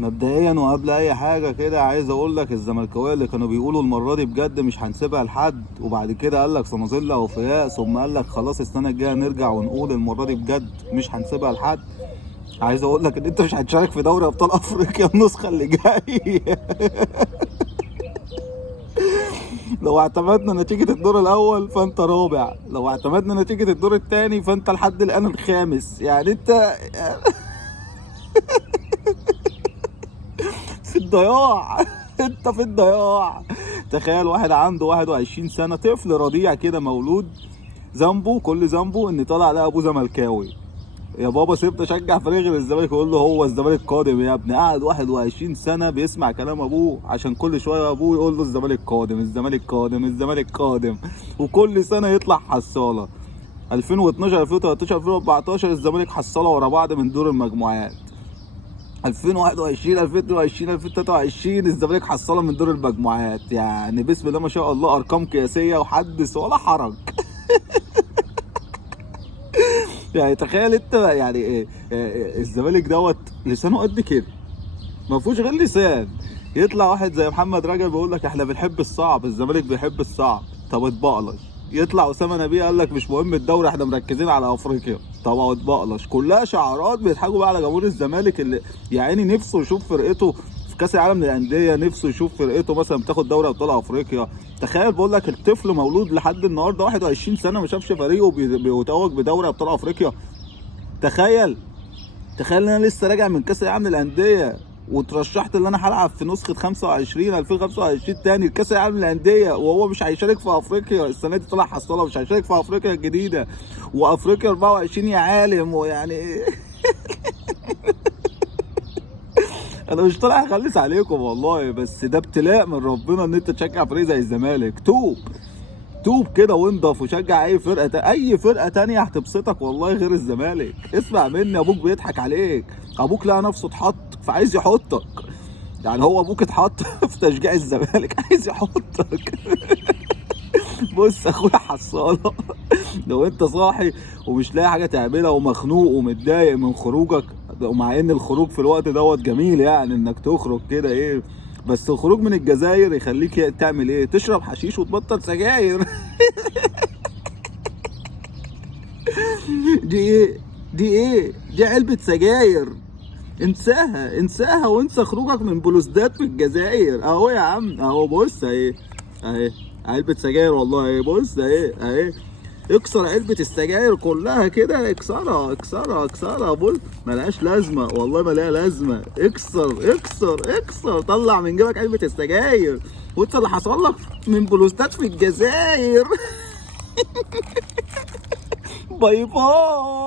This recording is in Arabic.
مبدئيا وقبل اي حاجه كده عايز اقول لك الزملكاويه اللي كانوا بيقولوا المره دي بجد مش هنسيبها لحد، وبعد كده قال لك سنظل اوفياء، ثم قال لك خلاص السنه الجايه نرجع ونقول المره دي بجد مش هنسيبها لحد. عايز اقول لك ان انت مش هتشارك في دوري ابطال افريقيا النسخه اللي جايه. لو اعتمدنا نتيجه الدور الاول فانت رابع، لو اعتمدنا نتيجه الدور الثاني فانت لحد الان الخامس، يعني انت في الضياع. انت في الضياع. تخيل واحد عنده 21 سنة، طفل رضيع كده مولود، ذنبه كل ذنبه ان طلع لقى ابوه زملكاوي. يا بابا سيبت اشجع فريق غير الزمالك، يقول له هو الزمالك قادم يا ابني. قعد 21 سنة بيسمع كلام ابوه عشان كل شوية ابوه يقول له الزمالك قادم الزمالك قادم الزمالك قادم، وكل سنة يطلع حصالة. 2012 2013 2014 الزمالك حصالة ورا بعض من دور المجموعات. 2021 2022 2023 الزمالك حصلها من دور المجموعات. يعني بسم الله ما شاء الله ارقام قياسيه وحدث ولا حرج. يعني تخيل انت يعني الزمالك دوت لسانه قد كده، ما فيهوش غير لسان. يطلع واحد زي محمد رجب يقول لك احنا بنحب الصعب، الزمالك بيحب الصعب، طب اتبقلش. يطلع اسامه نبيه قال لك مش مهم الدوري احنا مركزين على افريقيا، طب اتبقلش. كلها شعارات بيضحكوا بقى على جمهور الزمالك اللي يا عيني نفسه يشوف فرقته في كاس العالم للانديه، نفسه يشوف فرقته مثلا بتاخد دوري ابطال افريقيا. تخيل بقول لك الطفل مولود لحد النهارده 21 سنه ما شافش فريقه بيتوج بدوري ابطال افريقيا. تخيل ان انا لسه راجع من كاس العالم للانديه وترشحت ان انا هلعب في نسخه 2025 تاني لكاس العالم للانديه، وهو مش هيشارك في افريقيا السنه دي، طلع حصاله مش هيشارك في افريقيا الجديده، وافريقيا 24 يا عالم. ويعني انا مش طالع اخلص عليكم والله، بس ده ابتلاء من ربنا ان انت تشجع فريق زي الزمالك. توب كده وانضف وشجع اي فرقه تانية هتبسطك والله غير الزمالك. اسمع مني، ابوك بيضحك عليك، ابوك لقى نفسه اتحط فعايز يحطك. يعني هو ابوك اتحط في تشجيع الزمالك عايز يحطك. بص اخويا حصاله، لو انت صاحي ومش لاقي حاجه تعملها ومخنوق ومتضايق من خروجك، ومع ان الخروج في الوقت دوت جميل يعني انك تخرج كده ايه، بس الخروج من الجزائر يخليك تعمل ايه؟ تشرب حشيش وتبطل سجاير. دي علبة سجاير. انساها وانسى خروجك من بلوزداد في الجزائر. اهو يا عم، اهو بص اهي علبة سجاير والله اهي، بص اهي. اكسر علبة السجاير كلها كده، اكسرها بص، ملهاش لازمة والله، ما لها لازمة. اكسر طلع من جيبك علبة السجاير وانت اللي حصل لك من بلوزداد في الجزائر. باي باي.